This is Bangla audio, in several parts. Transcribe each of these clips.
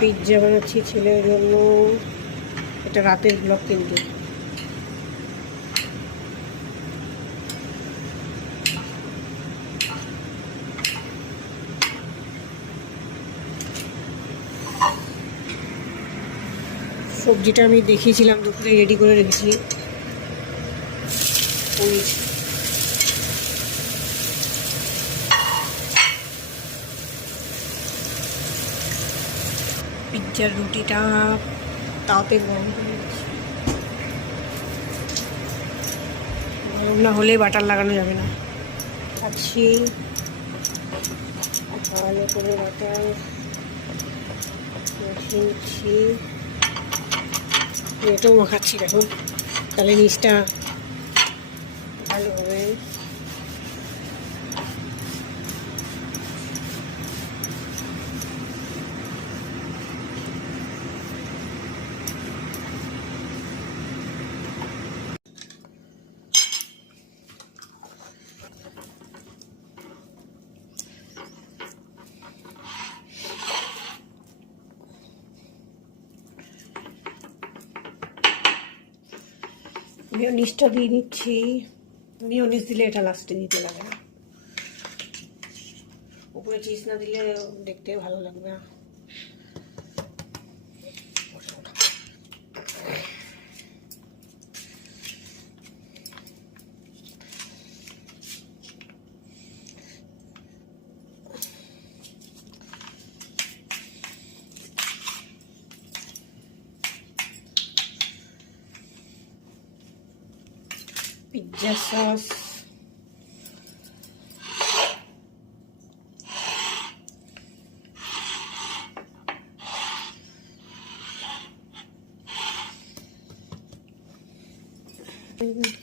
পিৎজা বানাচ্ছি ছেলের জন্য। এটা রাতের ব্লগ কিন্তু। সবজিটা আমি দেখিয়েছিলাম, দুপুরে রেডি করে রেখেছি। পিৎজার রুটিটা তাওতে গরম করে দিচ্ছি। গরম না হলে বাটার লাগানো যাবে না। খাচ্ছি ভালো করে বাটার মাখিয়েছি, এটাও মাখাচ্ছি দেখো, তাহলে নিচটা ভালো হবে। মিওনিজটা দিয়ে নিচ্ছি। মিওনিজ দিলে এটা লাস্টে দিতে লাগে না, উপরে চিজ না দিলে দেখতে ভালো লাগবে না। পিৎজা সস,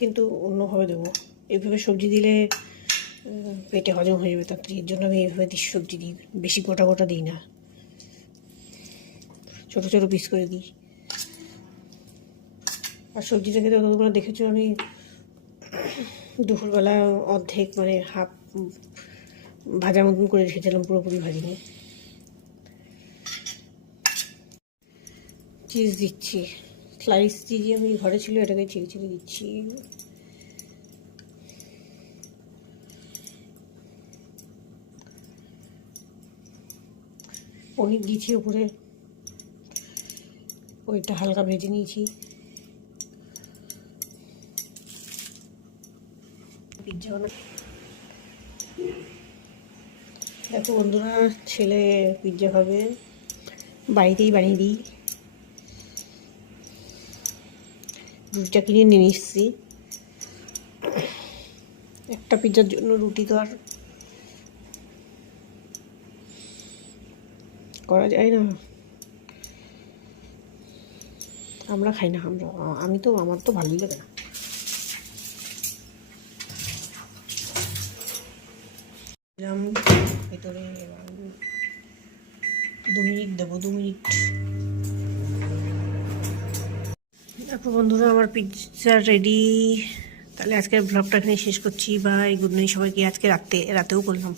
কিন্তু অন্যভাবে দেবো। এইভাবে সবজি দিলে পেটে হজম হয়ে যাবে তাড়াতাড়ি, এর জন্য আমি এইভাবে সবজি দিই। বেশি গোটা গোটা দিই না, ছোটো ছোটো পিস করে দিই। আর সবজিটাকে তো তোমরা দেখেছো আমি দুপুরবেলা অর্ধেক মানে হাফ ভাজা মতন করে রেখেছিলাম, পুরোপুরি ভাজিনি। চিজ দিচ্ছি, স্লাইস চিজ আমি ঘরে ছিল, এটাকে চিড়ে চিড়ে দিচ্ছি। পনির দিচ্ছি উপরে, ওইটা হালকা ভেজে নিয়েছি। পিৎজা দেখো বন্ধুরা, ছেলে পিৎজা খাবে, বাড়িতেই বানিয়ে দিই। রুটিটা কিনে নিয়ে এসেছি। একটা পিৎজার জন্য রুটি তো আর করা যায় না, আমরা খাই না। আমার তো ভালোই লাগে না। ভেতরে 2 মিনিট দেবো, 2 মিনিট। দেখো বন্ধুরা, আমার পিৎজা রেডি। তাহলে আজকের ব্লগটা এখানে শেষ করছি। বাই, গুড নাইট সবাইকে। আজকে রাতেও করলাম।